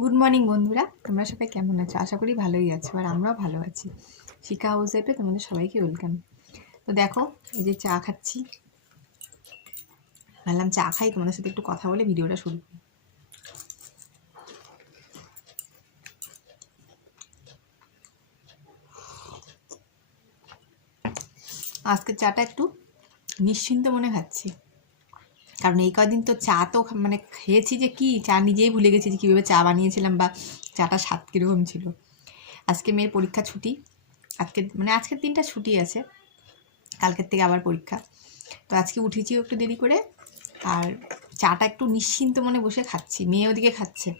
Good morning বন্ধুরা, তোমরা সবাই কেমন আছো? আশা করি ভালোই আছো, আর আমরাও ভালো আছি। শিখা হাউস লাইফে তোমাদের সবাইকে ওয়েলকাম। তো দেখো, এই যে চা খাচ্ছি। ভাবলাম চা খাই, তোমাদের সাথে একটু কথা বলে ভিডিওটা শুরু করি। আজকে চাটা একটু নিশ্চিন্ত মনে খাচ্ছি, কারণ এই কদিন তো চা তো মানে খেয়েছি যে কি চা নিজেই ভুলে গেছি যে কীভাবে চা বানিয়েছিলাম বা চাটা স্বাদ কীরকম ছিল। আজকে মেয়ের পরীক্ষা ছুটি, আজকের দিনটা ছুটি আছে, কালকের থেকে আবার পরীক্ষা। তো আজকে উঠেছিও একটু দেরি করে, আর চাটা একটু নিশ্চিন্ত মনে বসে খাচ্ছি। মেয়ে ওদিকে খাচ্ছে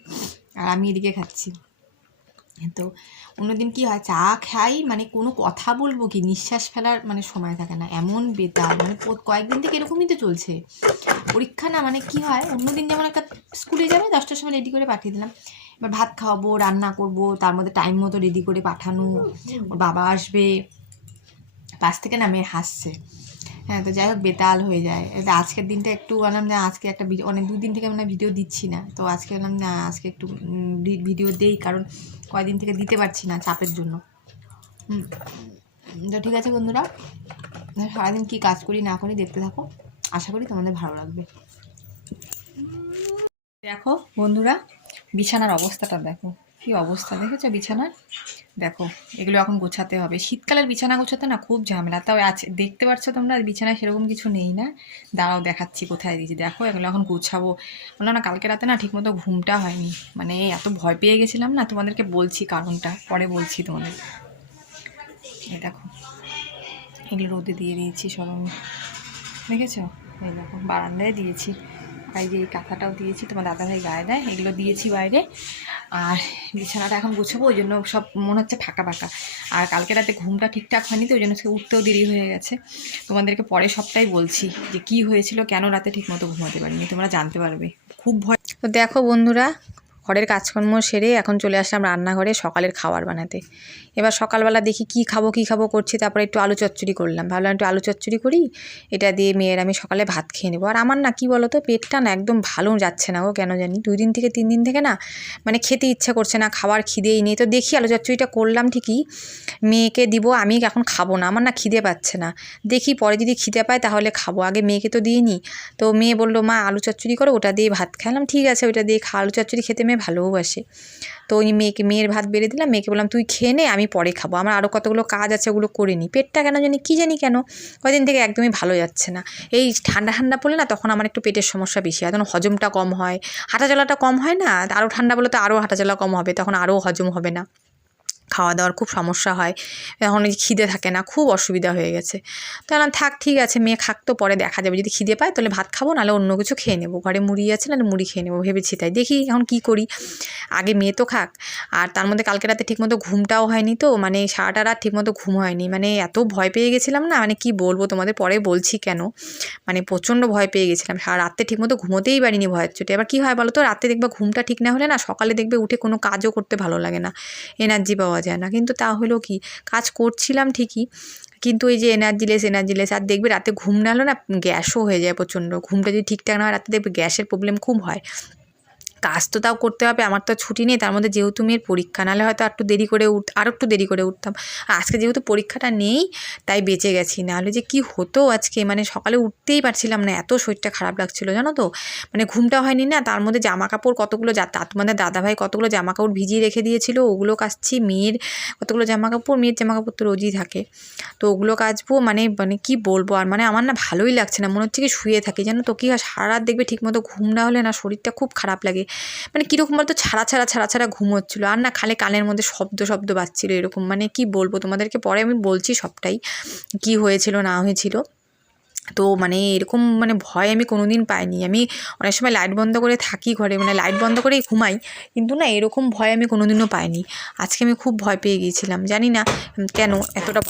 আর আমি এদিকে খাচ্ছি। তো অন্যদিন কি হয়, চা খাই মানে কোনো কথা বলবো কি নিঃশ্বাস ফেলার মানে সময় থাকে না, এমন বেতাল মানে কয়েকদিন থেকে এরকমই তো চলছে। পরীক্ষা না মানে কি হয়, অন্যদিন যেমন একটা স্কুলে যাবে 10টার সময় রেডি করে পাঠিয়ে দিলাম, এবার ভাত খাওয়াবো, রান্না করব, তার মধ্যে টাইম মতো রেডি করে পাঠানো, ওর বাবা আসবে, পাশ থেকে না মেয়ে হাসছে। হ্যাঁ, তো যাই হোক বেতাল হয়ে যায়। আজকের দিনটা একটু বললাম যে আজকে একটা ভিডিও, অনেক দুদিন থেকে আমরা ভিডিও দিচ্ছি না, তো আজকে বললাম না আজকে একটু ভিডিও দেই, কারণ কয়েকদিন থেকে দিতে পারছি না চাপের জন্য। তো ঠিক আছে বন্ধুরা, সারাদিন কী কাজ করি না করি দেখতে থাকো, আশা করি তোমাদের ভালো লাগবে। দেখো বন্ধুরা, বিছানার অবস্থাটা দেখো, কি অবস্থা দেখেছো বিছানার? দেখো, এগুলো এখন গোছাতে হবে। শীতকালের বিছানা গোছাতে না খুব ঝামেলা, তাও আছে দেখতে পাচ্ছ তোমরা, বিছানায় সেরকম কিছু নেই না। দাঁড়াও দেখাচ্ছি কোথায় দিয়েছি। দেখো, এগুলো এখন গোছাবো। বললাম না কালকে রাতে না ঠিকমতো ঘুমটা হয়নি, মানে এত ভয় পেয়ে গেছিলাম না, তোমাদেরকে বলছি কারণটা, পরে বলছি তোমাদের। এই দেখো, এগুলো রোদে দিয়ে দিয়েছি সব আমি, দেখেছো? এই দেখো বারান্দায় দিয়েছি, আর এই যে এই কাঁথাটাও দিয়েছি, তোমার দাদাভাই গায়ে দেয়, এগুলো দিয়েছি বাইরে। আর বিছানাটা এখন গুছাবো, ওই জন্য সব মনে হচ্ছে ফাঁকা ফাঁকা। আর কালকে রাতে ঘুমটা ঠিকঠাক হয়নি, তো ওই জন্য সে উঠতেও দেরি হয়ে গেছে। তোমাদেরকে পরের সপ্তাহে বলছি যে কী হয়েছিল, কেন রাতে ঠিকমতো ঘুমাতে পারিনি, তোমরা জানতে পারবে। খুব ভয়। তো দেখো বন্ধুরা, ঘরের কাজকর্ম সেরে এখন চলে আসলাম রান্নাঘরে সকালের খাবার বানাতে। এবার সকালবেলা দেখি কি খাবো করছি, তারপরে একটু আলু চচ্চড়ি করলাম, ভাবলাম একটু আলু চচ্চড়ি করি, এটা দিয়ে মেয়ের আমি সকালে ভাত খেয়ে নেবো। আর আমার না কি বলো তো, পেটটা না একদম ভালো যাচ্ছে না গো, কেন জানি 2 দিন থেকে 3 দিন থেকে না মানে খেতে ইচ্ছা করছে না, খাবার খিদেই নেই। তো দেখি আলু চচ্চড়িটা করলাম ঠিকই, মেয়েকে দিব, আমি এখন খাবো না, আমার না খিদে পাচ্ছে না। দেখি পরে যদি খিদে পায় তাহলে খাবো, আগে মেয়েকে তো দিইনি। তো মেয়ে বললো মা আলু চচ্চড়ি করো, ওটা দিয়ে ভাত খেলাম, ঠিক আছে ওটা দিয়ে আলু চচ্চড়ি খেতে মেয়ে ভালোবাসে। তো ওই মেয়ের ভাত বেড়ে দিলাম, মেয়েকে বললাম তুই খেয়ে নে, আমি পরে খাবো, আমার আরও কতগুলো কাজ আছে ওগুলো করে নিই। পেটটা কেন জানি কেন কদিন থেকে একদমই ভালো যাচ্ছে না। এই ঠান্ডা পড়লে না তখন আমার একটু পেটের সমস্যা বেশি হয়, তখন হজমটা কম হয়, হাঁটা চলাটা কম হয় না, আরও ঠান্ডা বলে তো আরও হাঁটা চলা কম হবে, তখন আরও হজম হবে না, খাওয়া দাওয়ার খুব সমস্যা হয়, এখন খিদে থাকে না, খুব অসুবিধা হয়ে গেছে। তো বললাম থাক ঠিক আছে, মেয়ে খাক, তো পরে দেখা যাবে, যদি খিদে পায় তাহলে ভাত খাবো, নাহলে অন্য কিছু খেয়ে নেবো, ঘরে মুড়ি আছে নাহলে মুড়ি খেয়ে নেবো ভেবেছি। তাই দেখি এখন কি করি, আগে মেয়ে তো খাক। আর তার মধ্যে কালকে রাতে ঠিকমতো ঘুমটাও হয়নি, তো মানে সারাটা রাত ঠিকমতো ঘুম হয়নি, মানে এত ভয় পেয়ে গেছিলাম না, মানে কি বলবো তোমাদের, পরে বলছি কেন, মানে প্রচণ্ড ভয় পেয়ে গেছিলাম, সারা রাতে ঠিকমতো ঘুমোতেই পারিনি ভয়ের চোটে। এবার কী হয় বলো তো, রাতে দেখবে ঘুমটা ঠিক না হলে না সকালে দেখবে উঠে কোনো কাজও করতে ভালো লাগে না, এনার্জি পাওয়া যায় না। কিন্তু তা হলেও কি, কাজ করছিলাম ঠিকই, কিন্তু এই যে এনার্জিলেস, আর দেখবে রাতে ঘুম না হলে না গ্যাসও হয়ে যায় প্রচণ্ড, ঘুমটা যদি ঠিকঠাক না হয় রাতে দেখবে গ্যাসের প্রবলেম খুব হয়। কাজ তো তাও করতে হবে, আমার তো ছুটি নেই, তার মধ্যে যেহেতু মেয়ের পরীক্ষা, নাহলে হয়তো আরও একটু দেরি করে উঠতাম। আর আজকে যেহেতু পরীক্ষাটা নেই তাই বেঁচে গেছি, নাহলে যে কি হতো আজকে, মানে সকালে উঠতেই পারছিলাম না, এত শরীরটা খারাপ লাগছিলো জানো তো, মানে ঘুমটা হয়নি না, তার মধ্যে জামা কাপড় কতগুলো তোমাদের দাদাভাই কতগুলো জামা কাপড় ভিজিয়ে রেখে দিয়েছিল, ওগুলো কাচছি, মেয়ের কতগুলো জামা কাপড় তো রোজই থাকে, তো ওগুলো কাচবো, মানে কি বলবো, আর মানে আমার না ভালোই লাগছে না, মনে হচ্ছে কি শুয়ে থাকি জানো তো। কী হয়, সারা রাত দেখবে ঠিকমতো ঘুম না হলে না শরীরটা খুব খারাপ লাগে, মানে কীরকম বলতো ছাড়া ঘুম হচ্ছিলো, আর না খালি কানের মধ্যে শব্দ বাজছিলো এরকম, মানে কি বলবো তোমাদেরকে, পরে আমি বলছি সবটাই কি হয়েছিল না হয়েছিল। তো মানে এরকম মানে ভয় আমি কোনো দিন পাইনি, আমি অনেক সময় লাইট বন্ধ করে থাকি ঘরে, মানে লাইট বন্ধ করেই ঘুমাই, কিন্তু না এরকম ভয় আমি কোনো দিনও পাইনি। আজকে আমি খুব ভয় পেয়ে গিয়েছিলাম, জানি না কেন এতটা।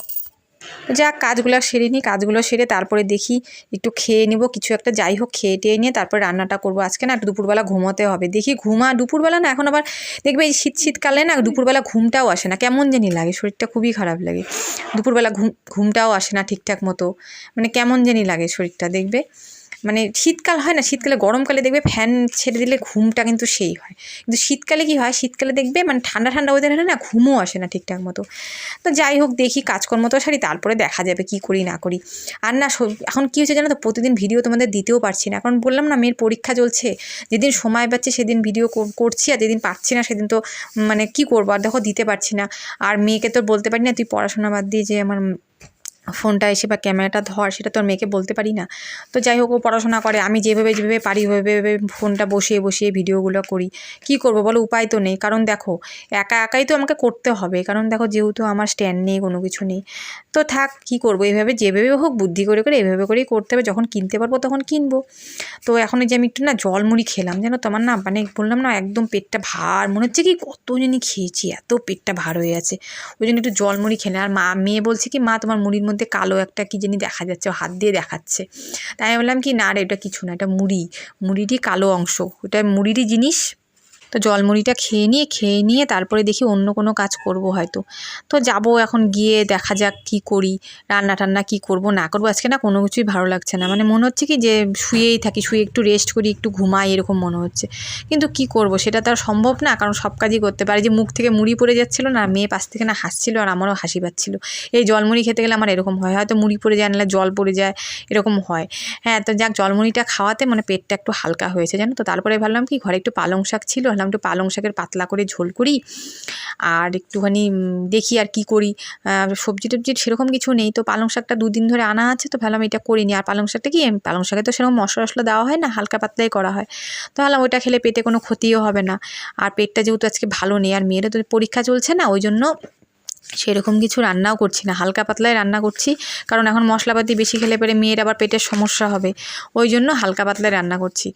যাক, কাজগুলো সেরে নিই, কাজগুলো সেরে তারপরে দেখি একটু খেয়ে নেবো কিছু একটা, যাই হোক খেয়ে টেয়ে নিয়ে তারপরে রান্নাটা করবো। আজকে না একটু দুপুরবেলা ঘুমোতে হবে, দেখি দুপুরবেলা না, এখন আবার দেখবে এই শীতকালে না দুপুরবেলা ঘুমটাও আসে না, কেমন জানি লাগে, শরীরটা খুবই খারাপ লাগে, দুপুরবেলা ঘুমটাও আসে না ঠিকঠাক মতো, মানে কেমন জানি লাগে শরীরটা দেখবে। মানে শীতকাল হয় না, শীতকালে গরমকালে দেখবে ফ্যান ছেড়ে দিলে ঘুমটা কিন্তু সেই হয়, কিন্তু শীতকালে কি হয়, শীতকালে দেখবে মানে ঠান্ডা ঠান্ডা ওয়েদার হলে না ঘুমও আসে না ঠিকঠাক মতো। তো যাই হোক দেখি কাজকর্ম তো সারি, তারপরে দেখা যাবে কি করি না করি। আর না এখন কী হচ্ছে জানো তো, প্রতিদিন ভিডিও তোমাদের দিতেও পারছি না, কারণ বললাম না মেয়ের পরীক্ষা চলছে, যেদিন সময় পাচ্ছি সেদিন ভিডিও করছি, আর যেদিন পাচ্ছি না সেদিন তো মানে কি করবো, আর দেখো দিতে পারছি না। আর মেয়েকে তো বলতে পারি না তুই পড়াশোনা বাদ দিয়ে যে আমার ফোনটা এসে বা ক্যামেরাটা ধর, সেটা তো আর মেয়েকে বলতে পারি না। তো যাই হোক ও পড়াশোনা করে, আমি যেভাবে পারি ওইভাবে ফোনটা বসিয়ে বসিয়ে ভিডিওগুলো করি। কি করব বলো, উপায় তো নেই, কারণ দেখো একা একাই তো আমাকে করতে হবে, কারণ দেখো যেহেতু আমার স্ট্যান্ড নেই, কোনো কিছু নেই। তো থাক, কি করব, এইভাবে যেভাবে হোক বুদ্ধি করে করে এইভাবে করেই করতে হবে, যখন কিনতে পারবো তখন কিনবো। তো এখন এই যে আমি একটু না জলমুড়ি খেলাম, জানো তো আমার না মানে বললাম না একদম পেটটা ভার, মনে হচ্ছে কি কত জিনিস খেয়েছি, এত পেটটা ভার হয়ে আছে, ওই জন্য একটু জলমুড়ি খেলে। আর মেয়ে বলছে কি মা তোমার মুড়ির মধ্যে কালো একটা কি জানি দেখা যাচ্ছে, ও হাত দিয়ে দেখাচ্ছে। তাই আমি বললাম কি না রে এটা কিছু না, এটা মুড়িরই কালো অংশ, ওটা মুড়িরই জিনিস। তো জলমুড়িটা খেয়ে নিয়ে তারপরে দেখি অন্য কোনো কাজ করব হয়তো। তো যাব এখন, গিয়ে দেখা যাক কি করি, রান্না টান্না কী করব না করব। আজকে না কোনো কিছুই ভালো লাগছে না, মানে মনে হচ্ছে কি যে শুয়েই থাকি, শুয়ে একটু রেস্ট করি, একটু ঘুমাই, এরকম মনে হচ্ছে। কিন্তু কি করব সেটা তো আর সম্ভব না, কারণ সব কাজই করতে পারি। যে মুখ থেকে মুড়ি পড়ে যাচ্ছিল না, মেয়ে পাশ থেকে না হাসছিল আর আমারও হাসি পাচ্ছিল। এই জলমুড়ি খেতে গেলে আমার এরকম হয়, হয়তো মুড়ি পড়ে যায়, নাহলে জল পড়ে যায়, এরকম হয়। হ্যাঁ, তো যাক জলমুড়িটা খাওয়াতে মানে পেটটা একটু হালকা হয়েছে জানো তো। তারপরে ভাবলাম কি ঘরে একটু পালং শাক ছিল, ভাবলাম একটু পালং শাকের পাতলা করে ঝোল করি, আর একটুখানি দেখি আর কি করি। সবজি টবজির সেরকম কিছু নেই, তো পালং শাকটা 2 দিন ধরে আনা আছে, তো ভাবলাম এটা করিনি। আর পালং শাকটা কি, পালং শাকে তো সেরকম মশলা টশলা দেওয়া হয় না, হালকা পাতলাই করা হয়। তো ভাবলাম ওইটা খেলে পেটে কোনো ক্ষতিও হবে না, আর পেটটা যেহেতু আজকে ভালো নেই, আর মেয়েরও তো পরীক্ষা চলছে না, ওই জন্য সেরকম কিছু রান্নাও করছি না, হালকা পাতলাই রান্না করছি, কারণ এখন মশলাপাতি বেশি খেলে পরে মেয়ের আবার পেটের সমস্যা হবে, ওই জন্য হালকা পাতলাই রান্না করছি।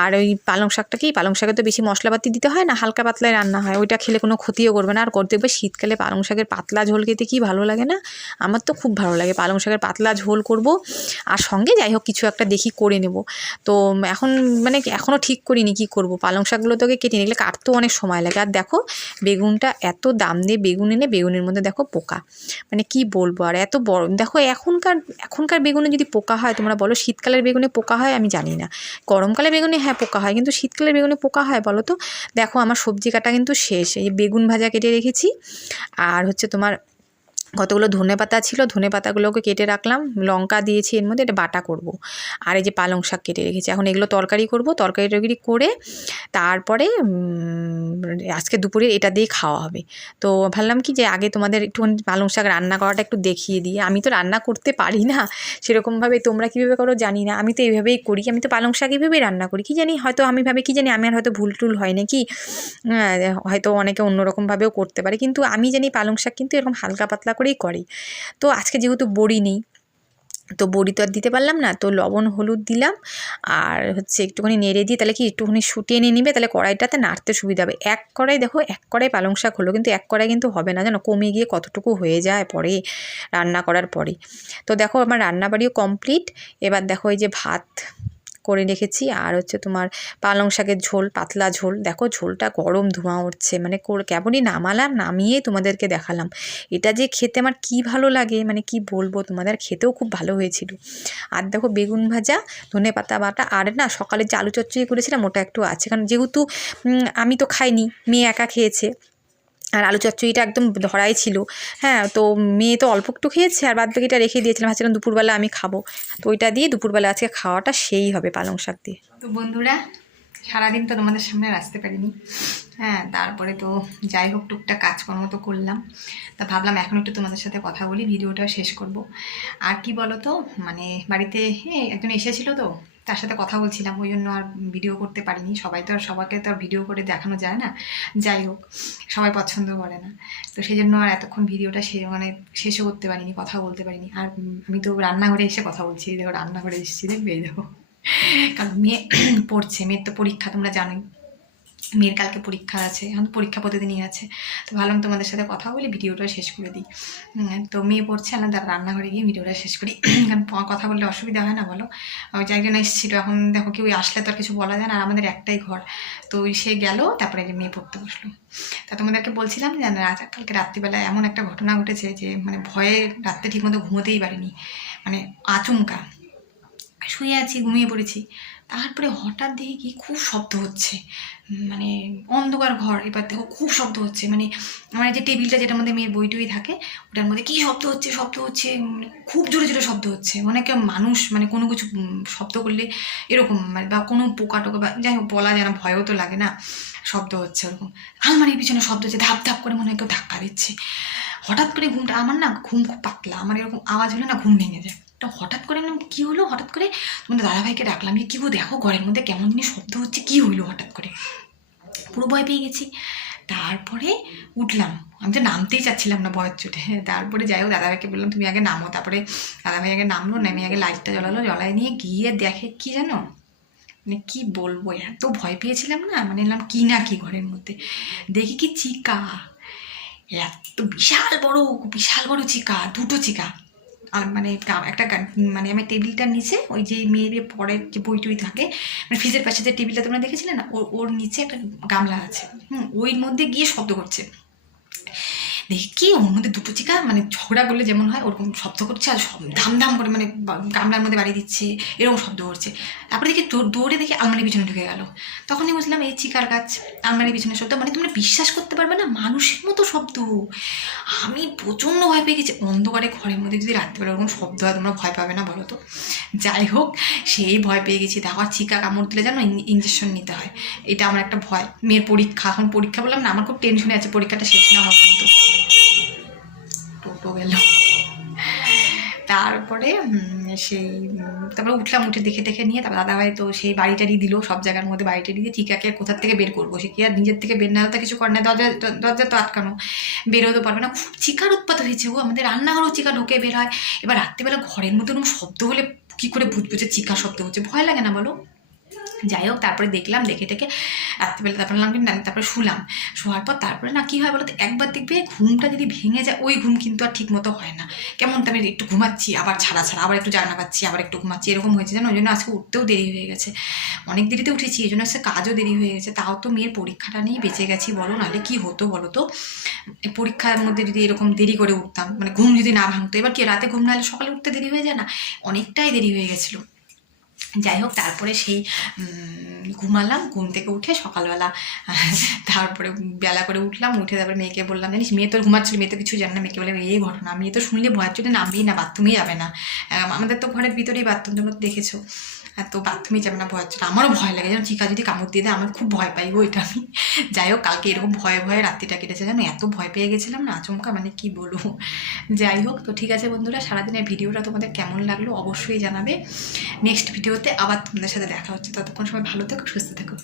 আর ওই পালং শাকটা কি, পালং শাকে তো বেশি মশলাপাতি দিতে হয় না, হালকা পাতলাই রান্না হয়, ওইটা খেলে কোনো ক্ষতিও করবে না। আর করতে হবে শীতকালে পালং শাকের পাতলা ঝোল খেতে কি ভালো লাগে না, আমার তো খুব ভালো লাগে। পালং শাকের পাতলা ঝোল করব, আর সঙ্গে যাই হোক কিছু একটা দেখি করে নেব। তো এখন মানে এখনও ঠিক করিনি কি করব, পালং শাকগুলো তোকে কেটে নিলে কাটতেও অনেক সময় লাগে। আর দেখো বেগুনটা এত দাম দিয়ে বেগুন এনে, বেগুনের মধ্যে দেখো পোকা, মানে কি বলবো, আর এত বড় দেখো এখনকার বেগুনে যদি পোকা হয়, তোমরা বলো শীতকালের বেগুনে পোকা হয় আমি জানি না, গরমকালে বেগুনে হ্যাঁ পোকা হয়, কিন্তু শীতকালের বেগুনে পোকা হয় বলো তো। দেখো আমার সবজি কাটা কিন্তু শেষ, এই বেগুন ভাজা কেটে রেখেছি, আর হচ্ছে তোমার কতগুলো ধনেপাতা ছিল, ধনেপাতাগুলোকে কেটে রাখলাম, লঙ্কা দিয়েছি এর মধ্যে, এটা বাটা করব। আর এই যে পালং শাক কেটে রেখেছি, এখন এগুলো তরকারি করব, তরকারি টরকারি করে তারপরে আজকে দুপুরে এটা দিয়ে খাওয়া হবে। তো ভাবলাম কি যে আগে তোমাদের একটুখানি পালং শাক রান্না করাটা একটু দেখিয়ে দিই। আমি তো রান্না করতে পারি না সেরকমভাবে, তোমরা কীভাবে করো জানি না, আমি তো এইভাবেই করি, আমি তো পালং শাক এইভাবেই রান্না করি। কী জানি হয়তো আমি ভাবে কি জানি আমি আর হয়তো ভুল টুল হয় নাকি, হয়তো অনেকে অন্যরকমভাবেও করতে পারে, কিন্তু আমি জানি পালং শাক কিন্তু এরকম হালকা পাতলা করেই করে। তো আজকে যেহেতু বড়ি নেই, তো বড়ি তো আর দিতে পারলাম না, তো লবণ হলুদ দিলাম, আর হচ্ছে একটুখানি নেড়ে দিয়ে তাহলে কি একটুখানি টেনে নিবে, তাহলে কড়াইটাতে নাড়তে সুবিধা হবে। এক কড়াই দেখো, এক কড়াই পালং শাক হলো, কিন্তু এক কড়াই কিন্তু হবে না জানো, কমে গিয়ে কতটুকু হয়ে যায় পরে রান্না করার পরে। তো দেখো আমার রান্নাবাড়িও কমপ্লিট। এবার দেখো এই যে ভাত করে রেখেছি, আর হচ্ছে তোমার পালং শাকের ঝোল, পাতলা ঝোল, দেখো ঝোলটা গরম ধোঁয়া উঠছে, মানে কেবলই নামালাম, নামিয়েই তোমাদেরকে দেখালাম। এটা যে খেতে আমার কি ভালো লাগে, মানে কি বলবো তোমাদের, খেতেও খুব ভালো হয়েছিল। আর দেখো বেগুন ভাজা, ধনেপাতা বাটা, আর না সকালে যে আলু চচ্চড়ি করেছিলাম ওটা একটু আছে, কারণ যেহেতু আমি তো খাইনি, মেয়ে একা খেয়েছে, আর আলু চচ্চড়িটা একদম ধরাই ছিল। হ্যাঁ, তো মেয়ে তো অল্প একটু খেয়েছে, আর বাদ বাকিটা রেখে দিয়েছিলাম, ভাবছিলাম দুপুরবেলা আমি খাবো, তো ওইটা দিয়ে দুপুরবেলা আজকে খাওয়াটা সেই হবে পালং শাক দিয়ে। তো বন্ধুরা সারাদিন তো তোমাদের সামনে আর আসতে পারিনি, হ্যাঁ, তারপরে তো যাই হোক টুকটাক কাজকর্ম তো করলাম, তা ভাবলাম এখন একটু তোমাদের সাথে কথা বলি, ভিডিওটা শেষ করব। আর কি বলো তো, মানে বাড়িতে একজন এসেছিলো, তো তার সাথে কথা বলছিলাম, ওই জন্য আর ভিডিও করতে পারিনি। সবাই তো আর সবাইকে তো আর ভিডিও করে দেখানো যায় না, যাই হোক সবাই পছন্দ করে না, তো সেই জন্য আর এতক্ষণ ভিডিওটা মানে শেষও করতে পারিনি, কথা বলতে পারিনি। আর আমি তো রান্নাঘরে এসে কথা বলছি, দেখো রান্নাঘরে এসেছি, দেখবে এই দেখো, কারণ মেয়ে পড়ছে, মেয়ের তো পরীক্ষা তোমরা জানোই, মেয়ের কালকে পরীক্ষা আছে, এখন পরীক্ষা প্রতিদিনই আছে। তো ভাবলাম তোমাদের সাথে কথা বলি, ভিডিওটা শেষ করে দিই। তো মেয়ে পড়ছে, আমরা রান্নাঘরে গিয়ে ভিডিওটা শেষ করি, কারণ কথা বললে অসুবিধা হয় না বলো। ওই যে একজন এসেছিলো, এখন দেখো কেউ আসলে তো আর কিছু বলা যায় না, আর আমাদের একটাই ঘর, তো সে গেল, তারপরে যে মেয়ে পড়তে বসলো। তা তোমাদেরকে বলছিলাম যে কালকে রাত্রিবেলায় এমন একটা ঘটনা ঘটেছে যে মানে ভয়ে রাত্রে ঠিকমতো ঘুমোতেই পারিনি, মানে আচমকা শুয়ে আছি, ঘুমিয়ে পড়েছি। তারপরে হঠাৎ দেখি কি খুব শব্দ হচ্ছে, মানে অন্ধকার ঘর, এবার দেখো খুব শব্দ হচ্ছে, মানে আমার যে টেবিলটা যেটার মধ্যে মেয়ের বই টই থাকে ওটার মধ্যে কি শব্দ হচ্ছে, মানে খুব জোরে জোরে শব্দ হচ্ছে, মানে কেউ মানুষ মানে কোনো কিছু শব্দ করলে এরকম, মানে বা কোনো পোকা টোকা বা যাই হোক বলা যায় না, ভয়ও তো লাগে না, শব্দ হচ্ছে ওরকম। আলমারির পিছনে শব্দ হচ্ছে, ধাপ ধাপ করে মনে হয় কেউ ধাক্কা দিচ্ছে। হঠাৎ করে ঘুমটা, আমার না ঘুম খুব পাতলা, আমার এরকম আওয়াজ হলে না ঘুম ভেঙে যায়। তো হঠাৎ করে না কী হলো, হঠাৎ করে তোমাদের দাদাভাইকে ডাকলাম যে কী গো দেখো ঘরের মধ্যে কেমন জিনিস শব্দ হচ্ছে, কী হইলো হঠাৎ করে, পুরো ভয় পেয়ে গেছি। তারপরে উঠলাম, আমি তো নামতেই চাচ্ছিলাম না ভয়ের চোটে। তারপরে যাই হোক দাদাভাইকে বললাম তুমি আগে নামো, তারপরে দাদাভাই আগে নামলো, নেমে আগে লাইটটা জ্বলালো, জ্বলাই নিয়ে গিয়ে দেখে কি জানো, মানে কি বলবো, এত ভয় পেয়েছিলাম না, মানে এলাম কি না কি ঘরের মধ্যে, দেখি কি চিকা, এত বিশাল বড় চিকা, দুটো চিকা। আর মানে একটা মানে আমার টেবিলটার নিচে ওই যে মেয়ের পরের যে বই টই থাকে, মানে ফ্রিজের পাশে যে টেবিলটা তোমরা দেখেছিলে না, ওর নিচে একটা গামলা আছে, ওই মধ্যে গিয়ে শব্দ করছে। দেখি কি ওর মধ্যে দুটো চিকা, মানে ঝগড়া করলে যেমন হয় ওরকম শব্দ করছে, আর ধাম ধাম করে মানে গামলার মধ্যে বাড়ি দিচ্ছে, এরকম শব্দ করছে। তারপরে দেখি দৌড়ে দেখি আলমারির পিছনে ঢুকে গেল। তখনই বুঝলাম এই চিকার গাছ, আলমারির পিছনে শব্দ, মানে তোমরা বিশ্বাস করতে পারবে না, মানুষের মতো শব্দ। আমি প্রচণ্ড ভয় পেয়ে গেছি, অন্ধকারে ঘরের মধ্যে যদি রাত্রিবেলা ওরকম শব্দ হয় তোমরা ভয় পাবে না বলো তো? যাই হোক সেই ভয় পেয়ে গেছি। দেখো চিকা কামড় দিলে জানো ইঞ্জেকশন নিতে হয়, এটা আমার একটা ভয়। মেয়ের পরীক্ষা, এখন পরীক্ষা বললাম না, আমার খুব টেনশনে আছে, পরীক্ষাটা শেষ না হওয়া পর্যন্ত। টোটো গেল। তারপরে সেই তারপরে উঠলাম, উঠে দেখে টেখে নিয়ে তারপর দাদাভাই তো সেই বাড়িটারি দিল, সব জায়গার মধ্যে বাড়িটারি দিয়ে টিকাকে কোথার থেকে বের করবো, সে কি আর নিজের থেকে বের না হতে কিছু করে না, দরজা তো আটকানো, বেরোতে পারবে না। খুব চিকার উৎপাত হয়েছে গো, আমাদের রান্নাঘরেও চিকা ঢোকে বের হয়। এবার রাত্রিবেলা ঘরের মধ্যে ওরকম শব্দ হলে কী করে বুঝবো যে চিকা শব্দ হচ্ছে, ভয় লাগে না বলো? যাই হোক তারপরে দেখলাম, দেখে টেকে রাত্রিবেলা তারপরে তারপরে শুলাম, শোয়ার পর তারপরে না কী হয় বলো তো, একবার দেখবে ঘুমটা যদি ভেঙে যায়, ওই ঘুম কিন্তু আর ঠিক মতো হয় না, কেমন আমি একটু ঘুমাচ্ছি আবার ছাড়া আবার একটু জানা পাচ্ছি, আবার একটু ঘুমাচ্ছি, এরকম হয়েছে জানো। ওই জন্য আজকে উঠতেও দেরি হয়ে গেছে, অনেক দেরিতে উঠেছি, এই জন্য আজকে কাজও দেরি হয়ে গেছে। তাও তো মেয়ের পরীক্ষাটা নিয়ে বেঁচে গেছি বলো, নাহলে কি হতো বলো তো, পরীক্ষার মধ্যে যদি এরকম দেরি করে উঠতাম, মানে ঘুম যদি না ভাঙতো, এবার কি রাতে ঘুম না হলে সকালে উঠতে দেরি হয়ে যায় না, অনেকটাই দেরি হয়ে গেছিলো। যাই হোক তারপরে সেই ঘুমালাম, ঘুম থেকে উঠে সকালবেলা তারপরে বেলা করে উঠলাম, উঠে তারপরে মেয়েকে বললাম, জানিস মেয়ে তো ঘুমাচ্ছিল, মেয়ে তো কিছু জানে না, মেয়েকে বলে এই ঘটনা, মেয়ে তো শুনলে ভয়ের চোটে নামবেই না, বাথরুমেই যাবে না, আমাদের তো ঘরের ভিতরেই বাথরুম, তোমরা তো দেখেছো, তো বাথরুমে যাবে না ভয়ের চোটে। আমারও ভয় লাগে, যেন চিকা যদি কামড় দিয়ে দেয়, আমার খুব ভয় পাই গো এটা আমি। যাই হোক কালকে এরকম ভয়ে ভয়ে রাত্রিটা কেটেছে জানো, এত ভয় পেয়ে গেছিলাম না আচমকা, মানে কি বলবো। যাই হোক তো ঠিক আছে বন্ধুরা, সারাদিনের ভিডিওটা তোমাদের কেমন লাগলো অবশ্যই জানাবে। নেক্সট ভিডিওতে আবার তোমাদের সাথে দেখা হচ্ছে, ততক্ষণ সময় ভালো থেকো, সুস্থ থেকো।